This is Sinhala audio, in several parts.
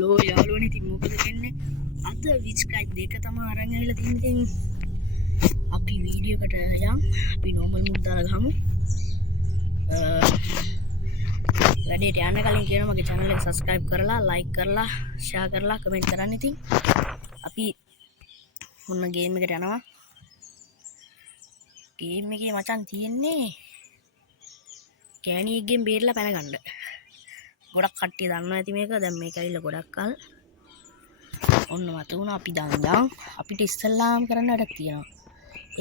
හලෝ යාළුවනේ ඉතින් මොකද වෙන්නේ අද විස්කයි දෙක තමයි අරන් ඇවිල්ලා තියෙන්නේ අපි වීඩියෝ එකට යම් අපි normal mood දාලා ගහමු වැඩේට යන්න කලින් කියනවා මගේ channel එක subscribe කරලා like කරලා share කරලා comment කරන්න ඉතින් අපි මොන game එකට යනවා game එකේ මචං තියෙන්නේ කෑණියෙක්ගෙන් බේරලා පැන ගන්න ගොඩක් කට්ටිය දන්නවා ඇති මේක දැන් මේක ඇවිල්ලා ගොඩක් කල් ඔන්න මත වුණා අපි දන්නවා අපිට ඉස්සල්ලාම් කරන්න වැඩක් තියෙනවා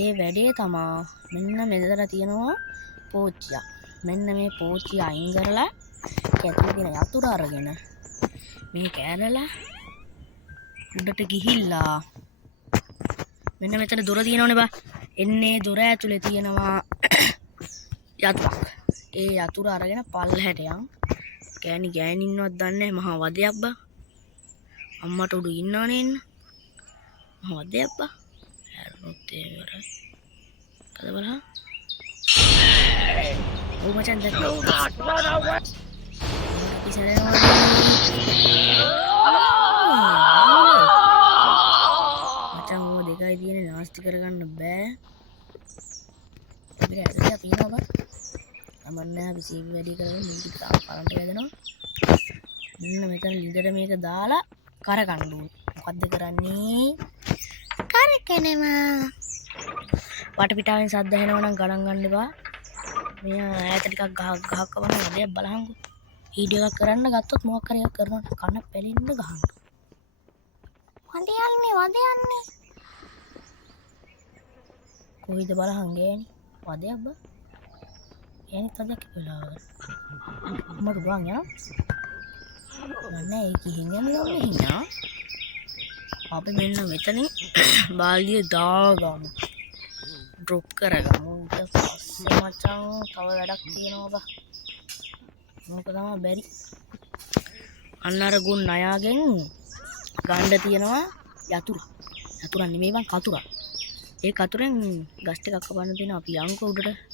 ඒ වැඩේ තමා මෙන්න මෙතන තියෙනවා පෝච්චිය මෙන්න මේ පෝච්චිය අයින් කරලා කැටි දෙන යතුරු අරගෙන මේ කෑදලා උඩට ගිහිල්ලා මෙන්න මෙතන දොර තියෙනවනේ බා එන්නේ දොර ඇතුලේ තියෙනවා යතුරක් ඒ යතුර අරගෙන පල්ලහැට යන් කෑණි ගෑණි ඉන්නවත් දන්නේ මහා වදයක් බා අම්මට උඩු ඉන්නවනේ ඉන්න මහා වදයක් බා හැරුණොත් ඒ ඉවරයි කද බලන්න ඕ මචං දැක්කා ඉස්සරහට මචං ඕ දෙකයි තියෙන්නේ නාස්ති කරගන්න බෑ අපිට ඇදලා පීනවා බා අමන්නේ අපි සීවි වැඩි කරගෙන මේක කරන්ට් වැදෙනවා මෙන්න මෙතන ලිඳට මේක දාලා කරකන්න ඕනේ මොකද්ද කරන්නේ කරකනවා වටපිටාවෙන් සද්ද ඇහෙනවා නම් ගණන් ගන්න එපා මෙයා ඈත ටිකක් ගහක් කවන වැඩක් බලහන්කෝ වීඩියෝ එකක් කරන්න ගත්තොත් මොකක් හරි එකක් කරනකොට කන පැලින්න ගහන්න වඳ යන්නේ කොයිද බලහන් ගෑණි වදයක් බා يعني තදක් කියලා මට ගුවන් යනවා නෑ ඒක හින්ගන්නේ හිනා අපි මෙන්න මෙතනින් බාල්දිය දාගමු ඩ්‍රොප් කරගමු ඊට පස්සේ මචං තව වැඩක් තියෙනවා බා මොකද තමයි බැරි අන්න අර ගුන් ණයාගෙන් ගන්න තියෙනවා යතුරු නෙමෙයි බං කතුරා ඒ කතුරෙන් ගස් ටිකක් කපන්න තියෙනවා අපි යන්කෝ උඩට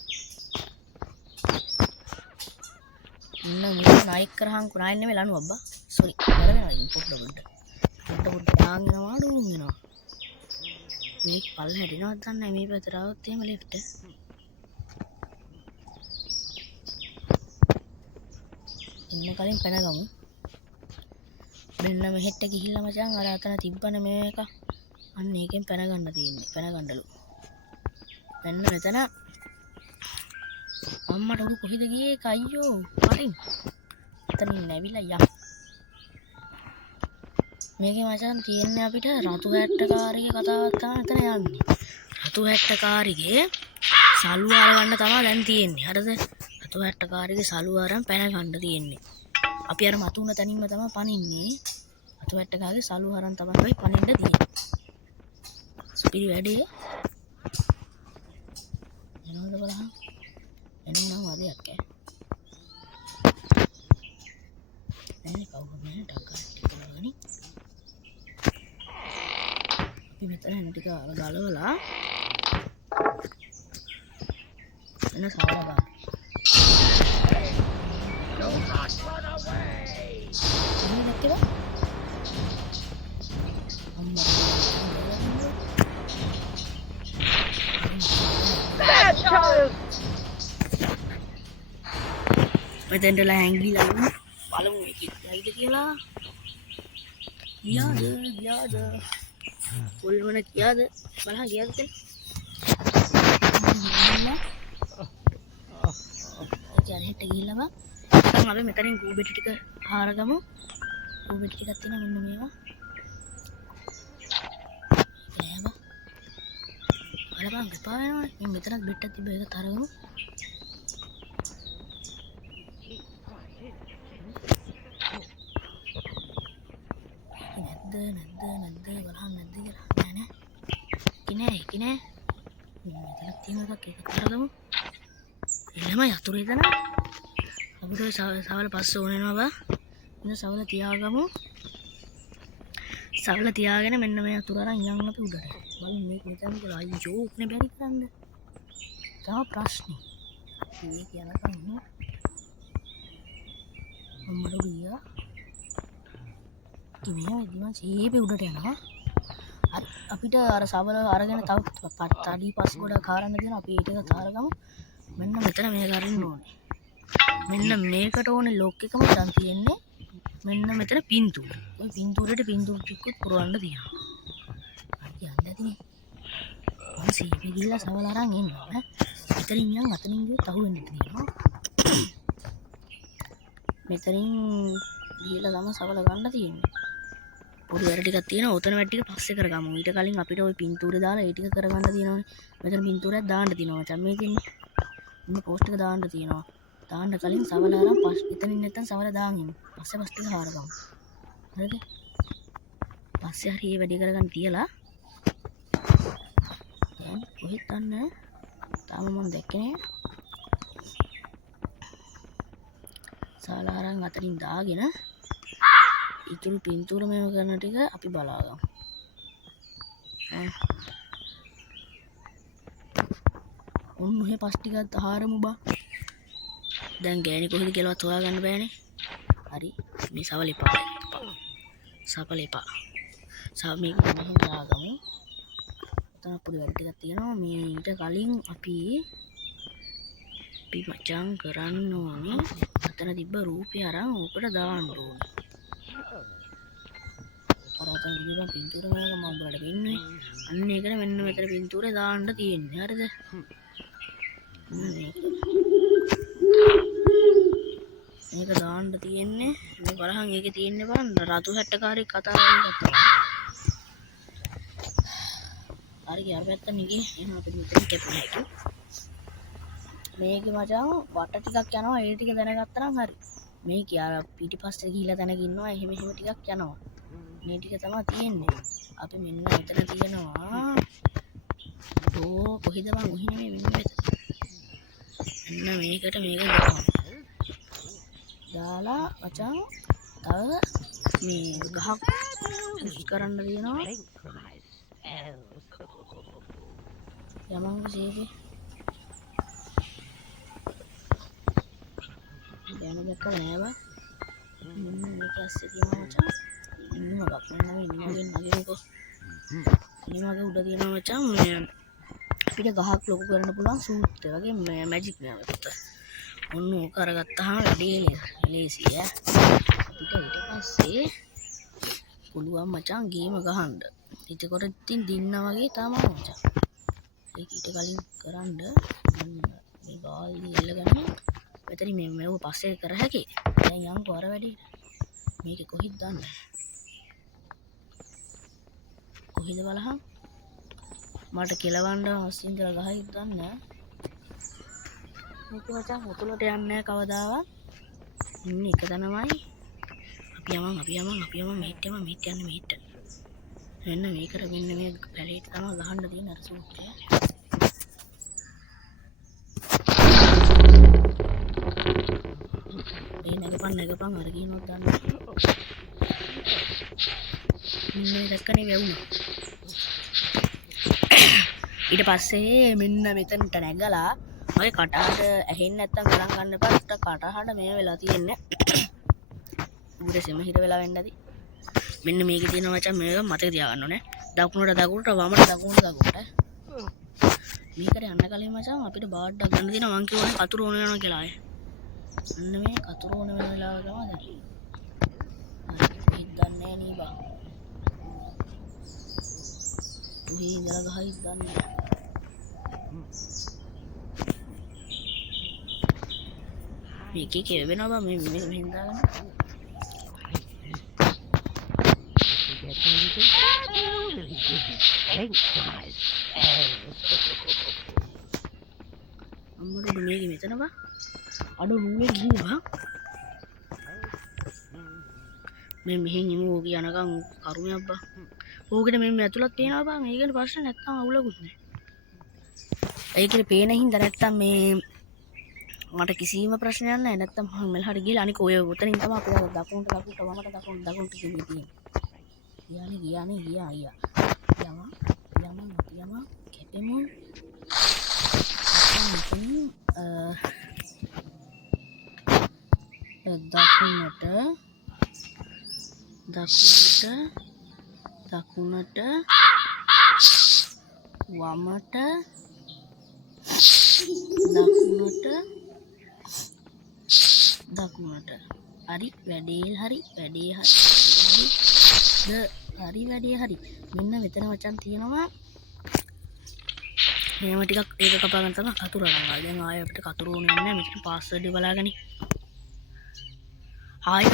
මේ නයික් කරහන්කු නයින් නෙමෙයි ලනු අබ්බා සෝරි කරනවා ඉතින් පොඩ්ඩ දාන් යනවා ඩූම් වෙනවා මේක පල්ල හැදෙනවද දන්නේ මේ පැත්තට આવොත් එහෙම ලෙෆ්ට් ඉන්න කලින් පැනගමු මෙන්න මෙහෙට ගිහිල්ලා මචං අර අතන තිබ්බන මේක අන්න ඒකෙන් පැනගන්න තියෙන්නේ පැනගන්නලු මෙන්න මෙතන අම්මට උඩු කොහෙද ගියේ අයියෝ වරින් එතනින් නැවිලා යම් මේකේ මචං තියෙන්නේ අපිට රතු හැට්ටකාරිගේ කතාවක් තමයි එතන යන්නේ රතු හැට්ටකාරිගේ සලුව අරගන්න තමයි දැන් තියෙන්නේ හරිද රතු හැට්ටකාරිගේ සලුව අරන් පැන ගන්න තියෙන්නේ අපි අර මතුන තැනින්ම තමයි පනින්නේ රතු හැට්ටකාරිගේ සලුව අරන් තමයි පනින්න තියෙන්නේ ස්පීඩ් වැඩි එනවද බලන්න එනවා වදයක් ඈ කවුරුද මේ ටක්කා ටික ගානි අපි මෙතන එන ටික ගලවලා එන සාරා මෙතෙන්ටලා හැංගිලා ඉන්න බලමු එකක් ඇයිද කියලා ගියාද කොල්වන ගියාද බලහන් ගියාද තේ ඔකේ හෙට ගිහිල්ලා බා දැන් අපි මෙතනින් ගූබෙටි ටික හාරගමු ගූබෙටි ටිකක් තියෙනවා මෙන්න මේවා බලපන් ගපා වෙනවා මේ මෙතනත් බෙට්ටක් තිබ්බ ඒක තරගමු නැද්ද බලහන් නැද්ද කියලා නෑ කිනේ මෙතන තියෙන එකක් ඒක කරගමු එළම යතුරු එතන අපිට සවල පස්ස ඕන වෙනවා බා ඉතින් සවල තියාගමු සවල තියාගෙන මෙන්න මේ යතුරු අරන් යන්න අපි උඩට බලමු මේක මෙතන කියලා අයියෝ නේ බැරි කරන්න තව ප්‍රශ්නේ මේ කියනකම් අම්මට ගියා මේ විදිහම සීපේ උඩට යනවා. අපිට අර සවල අරගෙන තව තඩි පස් ගොඩ කාරන්න දෙන අපි ඒක තාරගමු. මෙන්න මෙතන මේ කරන්න ඕනේ. මෙන්න මේකට ඕනේ ලොක් එකම දැන් තියෙන්නේ. මෙන්න මෙතන පින්තූර. ওই පින්තූරෙට පින්තූර ටිකකුත් පුරවන්න තියෙනවා. හරි යන්න ඇතිනේ. මම සීපේ ගිහලා සවල අරන් එන්නවා. මෙතනින් යන් අතනින් ගියොත් අහුවෙන්න තියෙනවා. මෙතනින් ගිහලා තමයි සවල ගන්න තියෙන්නේ. පොඩි වැඩ ටිකක් තියෙනවා. ඔතන වැඩ ටික පස්සේ කරගමු. ඊට කලින් අපිට ওই පින්තූරේ දාලා ඒ ටික කරගන්න තියෙනවානේ. මෙතන පින්තූරයක් දාන්න තියෙනවා. මචං මේකෙන් ඉන්න පෝස්ට් එක දාන්න තියෙනවා. දාන්න කලින් සවල අරන් එතනින් නැත්තම් සවල දාන් ඉන්න. පස්සේ පස්ට් එක හාරගමු. හරිද? පස්සේ හරි මේ වැඩේ කරගන්න තියලා දැන් කොහෙද යන්නේ? තාම මම දැක්කේ නෑ. සාලාරන් අතරින් දාගෙන ඉතුරු පින්තූර මේව කරන ටික අපි බලාගමු. ඔන්න ඔය පස් ටිකත් හාරමු බා. දැන් ගෑණි කොහෙද කියලාවත් හොයාගන්න බෑනේ. හරි මේ සවල එපා. සවල එපා. මේක මෙහෙම දාගමු. එතන පොඩි වැඩ ටිකක් තියෙනවා. මේ ඊට කලින් අපි මචං කරන්න ඕනේ. අතන තිබ්බ රූපය අරන් ඕකට දාන්න ඕනේ. අරතන ඉතින් පින්තූර මේක මම උඹලට වෙන්නේ. අන්න ඒකට මෙන්න මෙතන පින්තූර දාන්න තියෙන්නේ. හරිද? මේක දාන්න තියෙන්නේ. මේ බලහන් ඒකේ තියෙන්නේ බලන්න රතු හැට්ටකාරී කතා කරනවා. හරි අර පැත්ත නිගේ එන අපිට මෙතන කැපුණ හැටි. මේක මචං වට ටිකක් යනවා. ඒ ටික දැනගත්තා නම් හරි. මේක අර පිටිපස්සේ ගිහිලා තැනක ඉන්නවා. එහෙම ටිකක් යනවා. මේ ටික තමයි තියෙන්නේ. අපි මෙන්න මෙතන තියෙනවා. කොහෙද මං ඔහි නෙමෙයි මෙන්න මෙතන. මෙන්න මේකට මේක දාලා මචං තව මේ ගහක් කරන්න තියෙනවා. යමං සීපේ දැන දැක්කව නෑ බා. මේක ඇස්සේ තියෙනවා මචං. ඉන්නමක් මෙන්න ඉන්නගෙන් නගිනකො. ඉන්නමගේ උඩ තියෙනවා මචං. මේ අපිට ගහක් ලොකු කරන්න පුළුවන් සූට් එක වගේ මැජික් නේද? ඔන්න ඕක අරගත්තාම වැඩේ ලේසියි ඈ. අපිට ඊට පස්සේ පුළුවන් මචං ගේම ගහන්න. එතකොට ඉතින් දින්නා වගේ තමයි මචං. ඒක ඊට කලින් කරන්න මේ ගාල්ලි එල්ලගන්න. මෙතන මේව පස්සේ කර හැකි. දැන් යන්කෝ අර වැඩේ. මේක කොහෙද දාන්නේ? කොහෙද බලහන්? මට කෙලවන්න හොස්සින්දර ගහයි දන්නේ. මේක මචං මුතුලට යන්නේ නැහැ කවදාවත්. ඉන්නේ එක තැනමයි. අපි යමන් මෙහෙට යන්නේ මෙහෙට. මෙන්න මේකට මෙන්න මේ පැලේට තමයි ගහන්න තියෙන අර සූට් එක. නැගපන් අර කියනොත් දන්න. මේ දැක්කනේ වැවුනා. ඊට පස්සේ මෙන්න මෙතනට නැගලා මගේ කටහඬ ඇහෙන්නේ නැත්තම් ගණන් ගන්න එපා. කටහඬ මේ වෙලා තියෙන්නේ. උඩ සෙම හිර වෙලා වෙන්න ඇති. මෙන්න මේකේ තියෙන මචං මේක මතක තියාගන්න ඕනේ. දකුණට වමට දකුණට. මේකට යන්න කලින් මචං අපිට බාඩ්ඩක් ගන්න තියෙනවා. මං කියවනේ කතුරු ඕන වෙනවා කියලා ආයේ. අන්න මේ කතුරු ඕන වෙන වෙලාව තමයි දැන්. හරි ඉදන්නේ නේ බා. උහි ඉඳලා ගහයි ඉදන්නේ. මේකේ කෙවෙනවා බා මේ මෙහෙන් දාගන්න. අම්මට මේක මෙතන බා. අඩු නුනේ ගියා. මේ මෙහෙන් ඉමු ඕක යනකම් කරුමයක් බා. ඕකට මේ ඇතුළත් පේනවා බා. මේකට ප්‍රශ්න නැත්තම් අවුලකුත් නෑ. ඒකේ පේන හින්දා නැත්තම් මේ මට කිසිම ප්‍රශ්නයක් නැහැ. නැත්තම් මම මෙලහට ගිහලා අනික ඔය උතනින් තමයි අපි දකුණට වමට කිව්වේ තියෙන්නේ. ගියා අයියා. යම කැපෙමු. දකුණට වමට දකුණට හරි වැඩේ හරි මෙන්න මෙතන මචං තියෙනවා මේව ටිකක් ඒක කපා ගන්න තමයි කතුරු අරන් ආවා දැන් ආයෙ අපිට කතුරු ඕනේ නැහැ මෙතන පාස්වර්ඩ් එක බලාගනි ආයෙ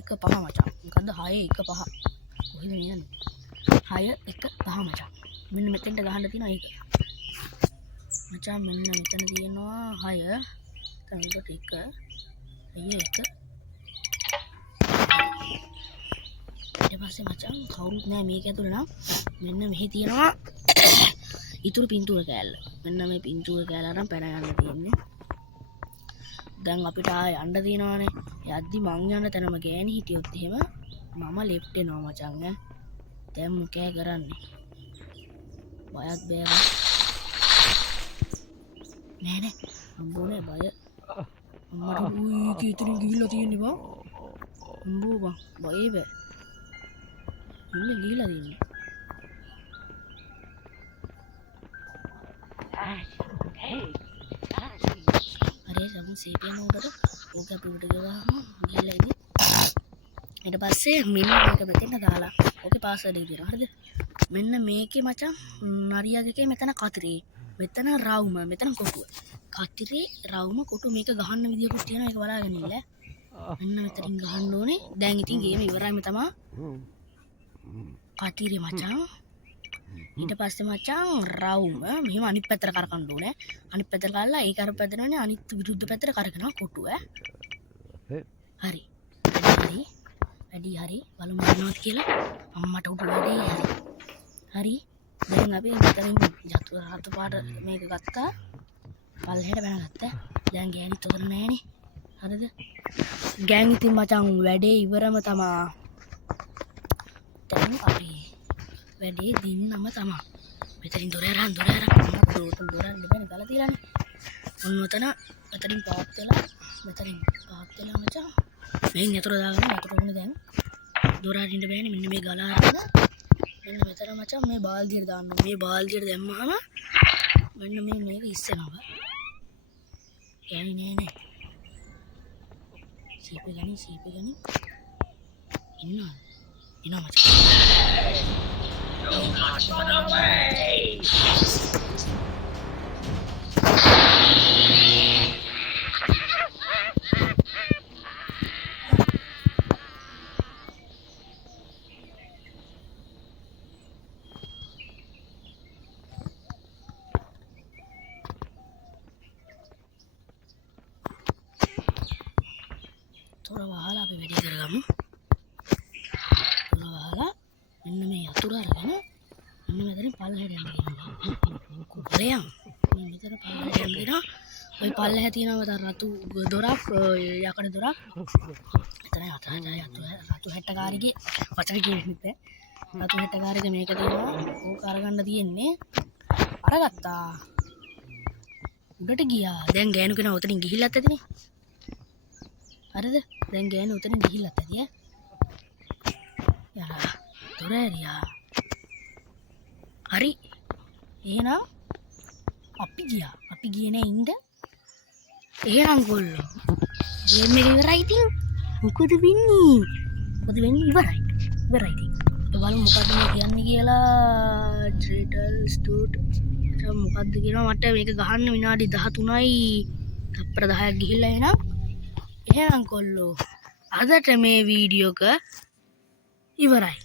එක පහ මචං මොකද්ද 6 1 5 කොහෙද මේ යන්නේ 6 1 5 මචං මෙන්න මෙතෙන්ට ගහන්න තියෙනවා ඒක මචං මෙන්න මෙතන තියෙනවා 6 තනකොට 1 1 ඊට පස්සේ මචං කවුරුත් නැහැ මේක ඇතුළේ නම් මෙන්න මෙහි තියෙනවා ඉතුරු පින්තූර කෑල්ල මෙන්න මේ පින්තූර කෑල්ල අරන් පැන යන්න තියෙන්නේ දැන් අපිට ආය යන්න තියෙනවානේ යද්දි මං යන තැනම ගෑණි හිටියොත් එහෙම මම ලෙෆ්ට් එනවා මචං ඈ දැන් මොකෑ කරන්නේ බයත් බෑව නෑ අම්බෝනේ බය අම්මට උයි කීතරින් ගිහිල්ලා තියෙන්නේ බං අම්බෝ බං බයේ බෑ ඉන්නේ ගිහිල්ලා තියෙන්නේ අරේ සමු සීපියන උඩට ඕක අපි උඩ ගිහම ගිහලා ඉන්නේ ඊට පස්සේ මෙන්න මේක මෙතන දාලා ඕකේ පාස්වර්ඩ් එක දෙනවා හරිද මෙන්න මේකේ මචං නරියාගේ මෙතන කතරේ මෙතන රවුම මෙතන කොටුව කතරේ රවුම කොටුව මේක ගහන්න විදියකුත් තියෙනවා ඒක බලාගෙන ඉන්න මෙන්න මෙතනින් ගහන්න ඕනේ දැන් ඉතින් ගේම ඉවරයිම තමයි කතරේ මචං ඊට පස්සේ මචං රවුම මෙහෙම අනිත් පැත්තට කරකන්න ඕනේ අනිත් පැත්තට ගාලා ඒක අර පැත්තටනේ අනිත් විරුද්ධ පැත්තට කරකනවා කොටුව හරි වැඩි බලමු මොනවද කියලා අම්මට උඩ වැඩේ හරි දැන් අපි මෙතනින් රතු පාට මේක ගත්තා පල්ලෙහෙට බැනගත්තා දැන් ගෑනිත් උතර නැහනේ හරිද ගෑන් ඉතින් මචං වැඩේ ඉවරම තමා දැන් අපි වැඩේ දින්නම තමා මෙතනින් දොර අරන් දොර අරන් බැන ගාලා තියලානේ ඔන්න ඔතන මෙතනින් පාත් වෙලා මචං මෙන් යතුරු දාගෙන යතුරු උනේ දැන් දොර අරින්න බෑනේ මෙන්න මේ ගාලා අරගෙන මෙන්න මෙතන මචං මේ බාල්දියට දාන්න මේ බාල්දියට දැම්මහම මෙන්න මේක ඉස්සෙනවා යන්නේ නෑ සීපේ ගනි ඉන්නවා මචං තොර වහලා අපි වැඩි කරගමු තොර වහලා මෙන්න මේ යතුරු අරගෙන මෙන්න මෙතන පල්ලෙහාට යන්න කියනවා කුරයන් මේ මෙතන පල්ලෙහාට යන්න දෙනවා ඔය පල්ලෙහා තියෙනවා රතු දොරක් යකඩ දොරක් එතන රතු හැට්ටකාරගේ වචන කියන්නේ රතු හැට්ටකාරගේ මේක තියෙනවා ඕක අරගන්න තියෙන්නේ අරගත්තා උඩට ගියා දැන් ගෑනු කෙනා උතනින් ගිහිල්ලත් ඇතිනේ හරිද දැන් ගෑනු උතනින් ගිහිල්ලත් ඇති යා දොර ඇරියා හරි එහෙනම් අපි ගියේ නෑ ඉන්න එහෙනම් ගොල්ලෝ ගේම් එක ඉවරයි ඉතින් මොකද වෙන්නේ ඉවරයි ඉතින් බලමු මොකද්ද මේ කියන්නේ කියලා ඩ්‍රේටල් ස්ටූට් මොකද්ද කියනවා මට මේක ගහන්න විනාඩි 13යි තප්පර 10ක් ගිහිල්ලා එහෙනම් කොල්ලෝ අදට මේ වීඩියෝ එක ඉවරයි